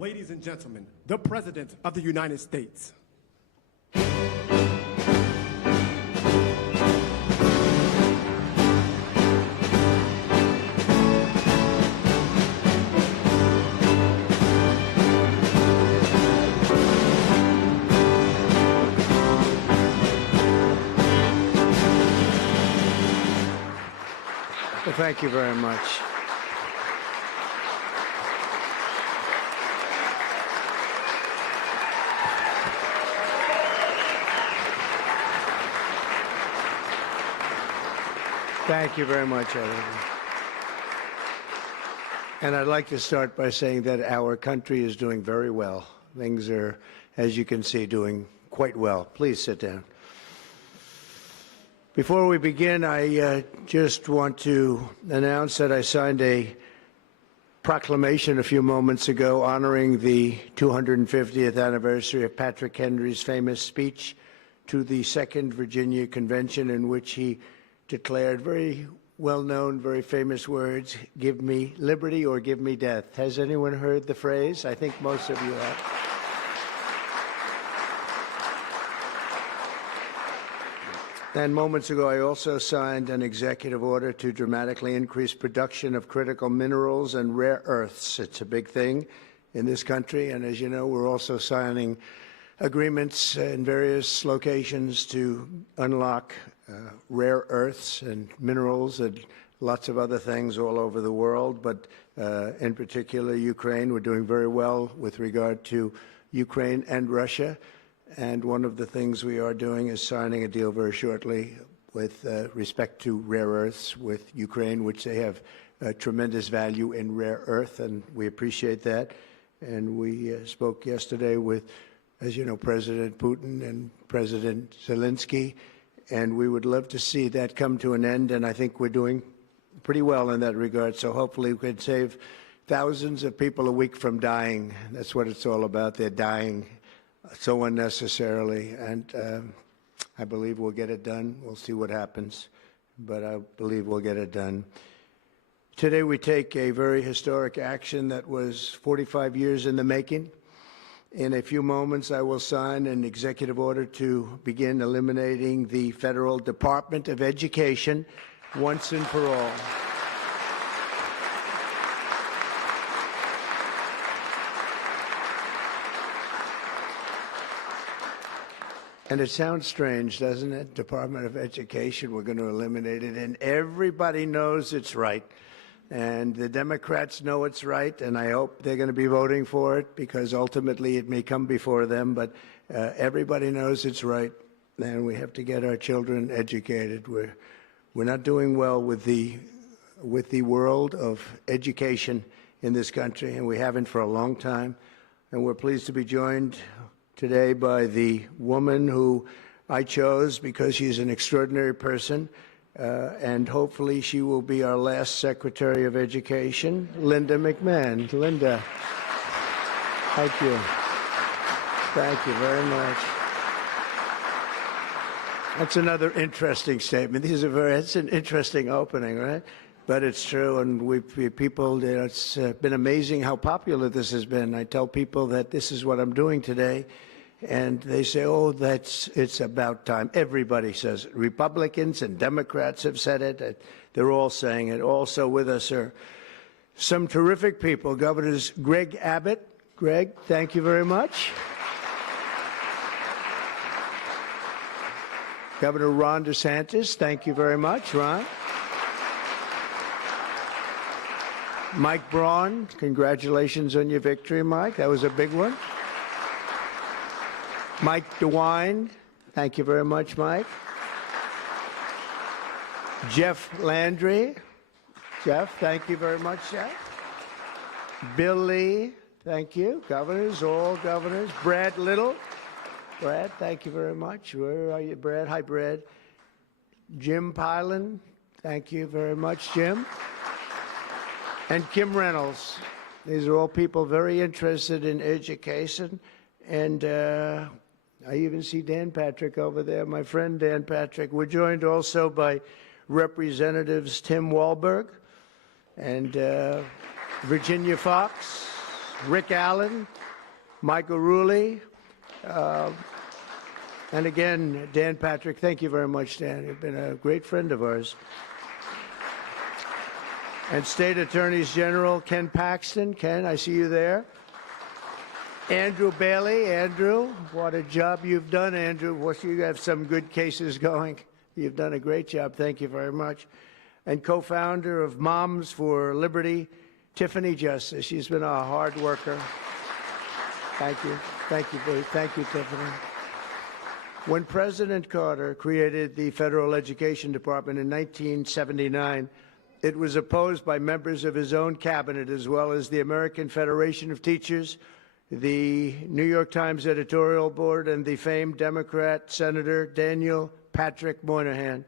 Ladies and gentlemen, the President of the United States. Well, thank you very much. Thank you very much, everyone. And I'd like to start by saying that our country is doing very well. Things are, as you can see, doing quite well. Please sit down. Before we begin, I just want to announce that I signed a proclamation a few moments ago honoring the 250th anniversary of Patrick Henry's famous speech to the Second Virginia Convention, in which he declared very well-known, very famous words, "Give me liberty or give me death." Has anyone heard the phrase? I think most of you have. And moments ago, I also signed an executive order to dramatically increase production of critical minerals and rare earths. It's a big thing in this country, and as you know, we're also signing agreements in various locations to unlock rare earths and minerals and lots of other things all over the world, but in particular Ukraine. We're doing very well with regard to Ukraine and Russia, and one of the things we are doing is signing a deal very shortly with respect to rare earths with Ukraine, which they have tremendous value in rare earth, and we appreciate that. And we spoke yesterday with, as you know, President Putin and President Zelensky, and we would love to see that come to an end, and I think we're doing pretty well in that regard. So hopefully we can save thousands of people a week from dying. That's what it's all about. They're dying so unnecessarily, and I believe we'll get it done. We'll see what happens, but I believe we'll get it done. Today we take a very historic action that was 45 years in the making. In a few moments, I will sign an executive order to begin eliminating the Federal Department of Education once and for all. And it sounds strange, doesn't it? Department of Education, we're going to eliminate it, and everybody knows it's right. And the Democrats know it's right, and I hope they're going to be voting for it, because ultimately it may come before them, but everybody knows it's right, and we have to get our children educated. We're not doing well with the world of education in this country, and we haven't for a long time. And we're pleased to be joined today by the woman who I chose because she's an extraordinary person, and hopefully she will be our last Secretary of Education, Linda McMahon. Linda, thank you. Thank you very much. That's another interesting statement. It's an interesting opening, right? But it's true, and it's been amazing how popular this has been. I tell people that this is what I'm doing today, and they say, "Oh, it's about time." Everybody says it. Republicans and Democrats have said it. They're all saying it. Also with us are some terrific people. Governors Greg Abbott. Greg, thank you very much. Governor Ron DeSantis, thank you very much, Ron. Mike Braun, congratulations on your victory, Mike. That was a big one. Mike DeWine, thank you very much, Mike. Jeff Landry. Jeff, thank you very much, Jeff. Bill Lee, thank you. Governors, all governors. Brad Little. Brad, thank you very much. Where are you, Brad? Hi, Brad. Jim Pilan, thank you very much, Jim. And Kim Reynolds. These are all people very interested in education. And I even see Dan Patrick over there, my friend Dan Patrick. We're joined also by Representatives Tim Walberg and Virginia Fox. Rick Allen, Michael Rulli, and again, Dan Patrick. Thank you very much, Dan. You've been a great friend of ours. And State Attorneys General Ken Paxton. Ken, I see you there. Andrew Bailey. Andrew, what a job you've done, Andrew. You have some good cases going. You've done a great job. Thank you very much. And co-founder of Moms for Liberty, Tiffany Justice. She's been a hard worker. Thank you. Thank you, Boo. Thank you, Tiffany. When President Carter created the Federal Education Department in 1979, it was opposed by members of his own cabinet, as well as the American Federation of Teachers, the New York Times editorial board, and the famed Democrat Senator Daniel Patrick Moynihan.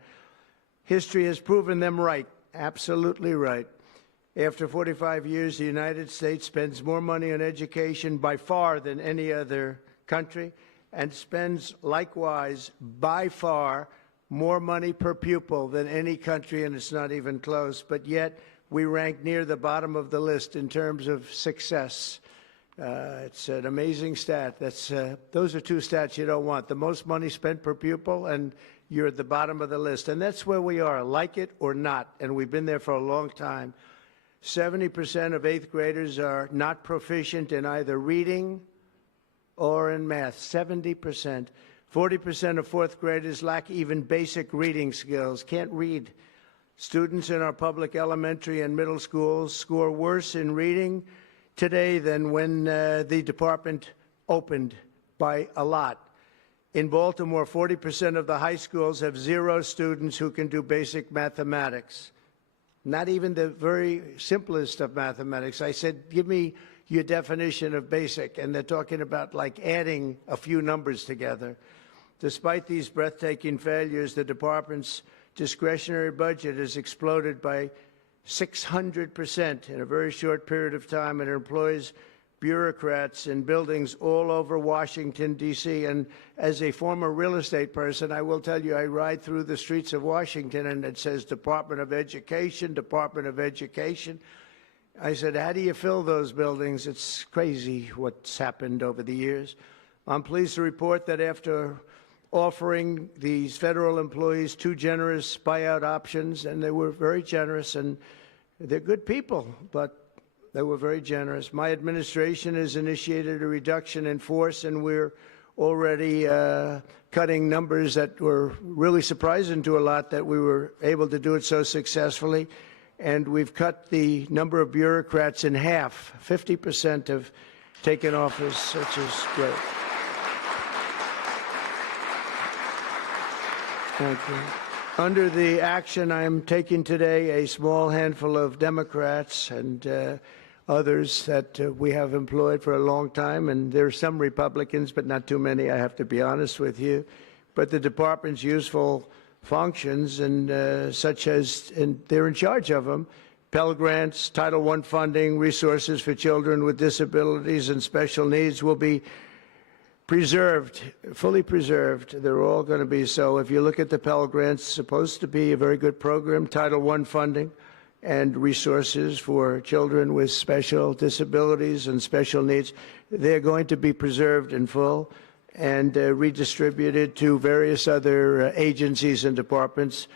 History has proven them right, absolutely right. After 45 years, the United States spends more money on education by far than any other country, and spends likewise by far more money per pupil than any country, and it's not even close. But yet we rank near the bottom of the list in terms of success. It's an amazing stat. Those are two stats you don't want. The most money spent per pupil, and you're at the bottom of the list. And that's where we are, like it or not, and we've been there for a long time. 70% of 8th graders are not proficient in either reading or in math. 70%. 40% of 4th graders lack even basic reading skills, can't read. Students in our public elementary and middle schools score worse in reading today than when the department opened, by a lot. In Baltimore, 40% of the high schools have 0 students who can do basic mathematics. Not even the very simplest of mathematics. I said, give me your definition of basic, and they're talking about like adding a few numbers together. Despite these breathtaking failures, the department's discretionary budget has exploded by 600% in a very short period of time, and it employs bureaucrats in buildings all over Washington, D.C. And as a former real estate person, I will tell you, I ride through the streets of Washington, and it says Department of Education, Department of Education. I said, how do you fill those buildings? It's crazy what's happened over the years. I'm pleased to report that after offering these federal employees 2 generous buyout options, and they were very generous, and they're good people, but they were very generous. My administration has initiated a reduction in force, and we're already cutting numbers that were really surprising to a lot, that we were able to do it so successfully. And we've cut the number of bureaucrats in half. 50% have taken office, which is great. Thank you. Under the action I'm taking today, a small handful of Democrats and others that we have employed for a long time, and there are some Republicans, but not too many, I have to be honest with you. But the department's useful functions, and such as, and they're in charge of them, Pell Grants, Title I funding, resources for children with disabilities and special needs will be preserved, fully preserved. They're all going to be so. If you look at the Pell Grants, it's supposed to be a very good program, Title I funding and resources for children with special disabilities and special needs. They're going to be preserved in full and redistributed to various other agencies and departments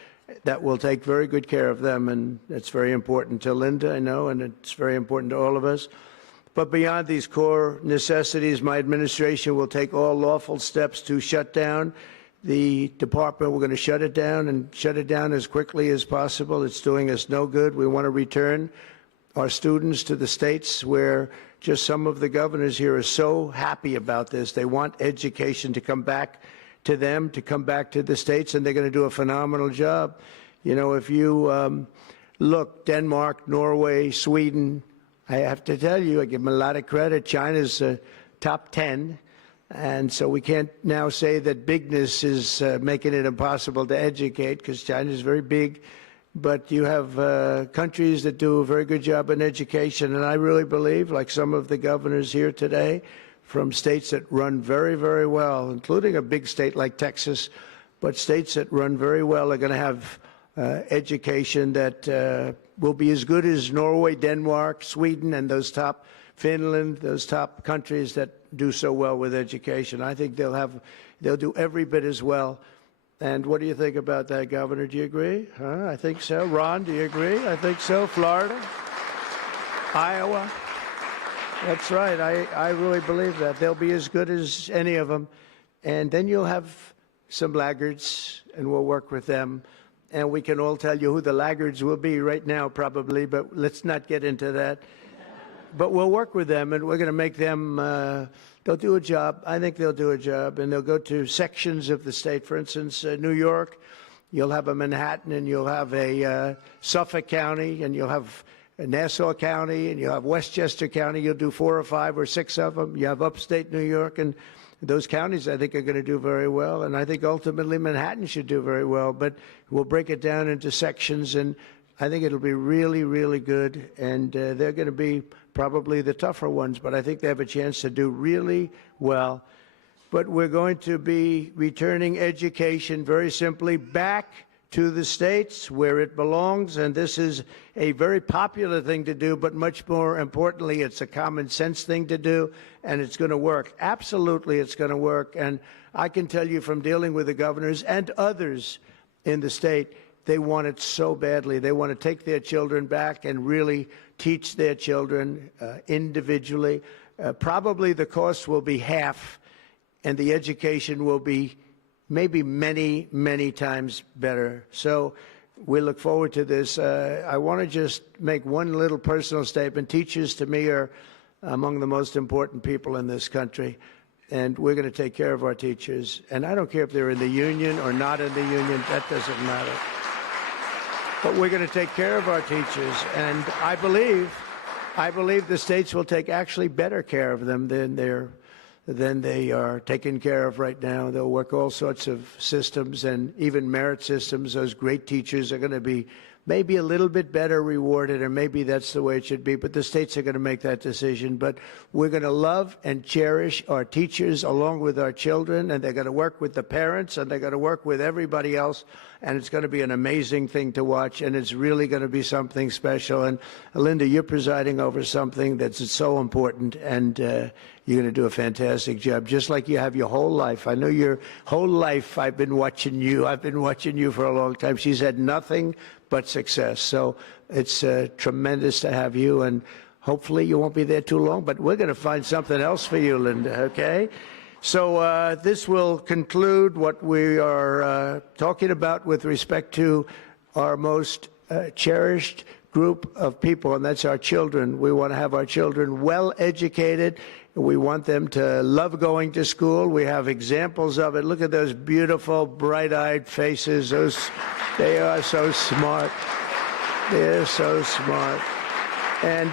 that will take very good care of them. And it's very important to Linda, I know, and it's very important to all of us. But beyond these core necessities, my administration will take all lawful steps to shut down the department. We're going to shut it down, and shut it down as quickly as possible. It's doing us no good. We want to return our students to the states where just some of the governors here are so happy about this. They want education to come back to them, to come back to the states, and they're going to do a phenomenal job. You know, if you look, Denmark, Norway, Sweden, I have to tell you, I give them a lot of credit. China's top 10. And so we can't now say that bigness is making it impossible to educate, because China is very big. But you have countries that do a very good job in education. And I really believe, like some of the governors here today, from states that run very, very well, including a big state like Texas, but states that run very well are going to have education that will be as good as Norway, Denmark, Sweden, and those top Finland, those top countries that do so well with education. I think they'll do every bit as well. And what do you think about that, Governor? Do you agree? Huh? I think so. Ron, do you agree? I think so. Florida? Iowa? That's right. I really believe that. They'll be as good as any of them. And then you'll have some laggards, and we'll work with them. And we can all tell you who the laggards will be right now, probably, but let's not get into that. But we'll work with them, and we're going to make them, they'll do a job. I think they'll do a job, and they'll go to sections of the state. For instance, New York, you'll have a Manhattan, and you'll have a Suffolk County, and you'll have Nassau County, and you'll have Westchester County. You'll do 4 or 5 or 6 of them. You have upstate New York, and those counties, I think, are going to do very well. And I think ultimately Manhattan should do very well. But we'll break it down into sections, and I think it'll be really, really good. And they're going to be probably the tougher ones, but I think they have a chance to do really well. But we're going to be returning education very simply back to the states where it belongs, and this is a very popular thing to do, but much more importantly, it's a common sense thing to do, and it's going to work. Absolutely, it's going to work. And I can tell you from dealing with the governors and others in the state, they want it so badly. They want to take their children back and really teach their children individually. Probably the cost will be half, and the education will be maybe many, many times better. So we look forward to this. I want to just make one little personal statement. Teachers, to me, are among the most important people in this country, and we're going to take care of our teachers. And I don't care if they're in the union or not in the union. That doesn't matter. But we're going to take care of our teachers, and I believe the states will take actually better care of them than they are taken care of right now. They'll work all sorts of systems and even merit systems. Those great teachers are going to be maybe a little bit better rewarded, or maybe that's the way it should be, but the states are going to make that decision. But we're going to love and cherish our teachers along with our children, and they're going to work with the parents, and they're going to work with everybody else, and it's going to be an amazing thing to watch, and it's really going to be something special. And Linda, you're presiding over something that's so important, and you're going to do a fantastic job, just like you have your whole life. I know your whole life I've been watching you. I've been watching you for a long time. She's had nothing but success. So it's tremendous to have you, and hopefully you won't be there too long, but we're going to find something else for you, Linda, okay? So this will conclude what we are talking about with respect to our most cherished group of people, and that's our children. We want to have our children well educated. We want them to love going to school. We have examples of it. Look at those beautiful, bright-eyed faces. They are so smart. They're so smart. And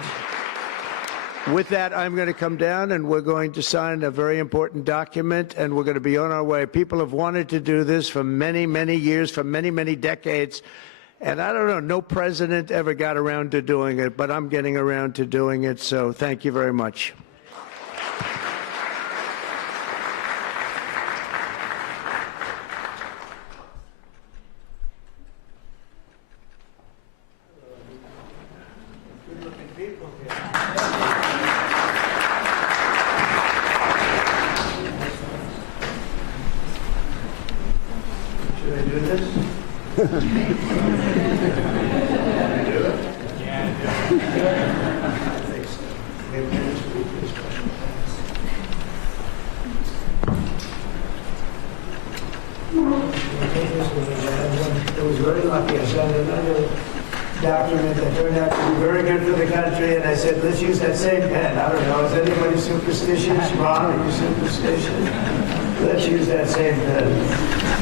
with that, I'm going to come down, and we're going to sign a very important document, and we're going to be on our way. People have wanted to do this for many, many years, for many, many decades. And I don't know, no president ever got around to doing it, but I'm getting around to doing it, so thank you very much. I was very lucky. I signed another document that turned out to be very good for the country, and I said, let's use that same pen. I don't know, is anybody superstitious? Ron, are you superstitious? Let's use that same pen.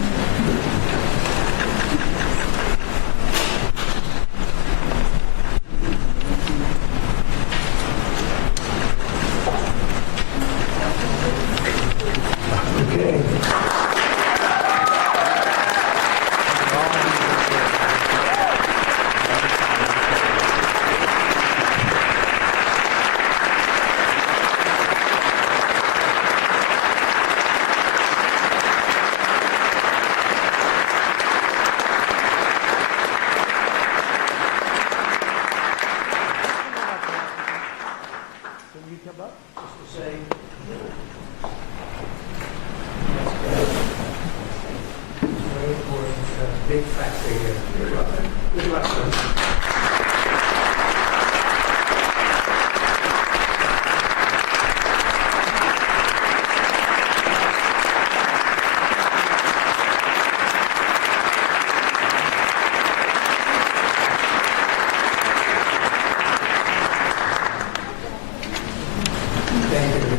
big factor here. You're welcome. Good luck, sir. Thank you.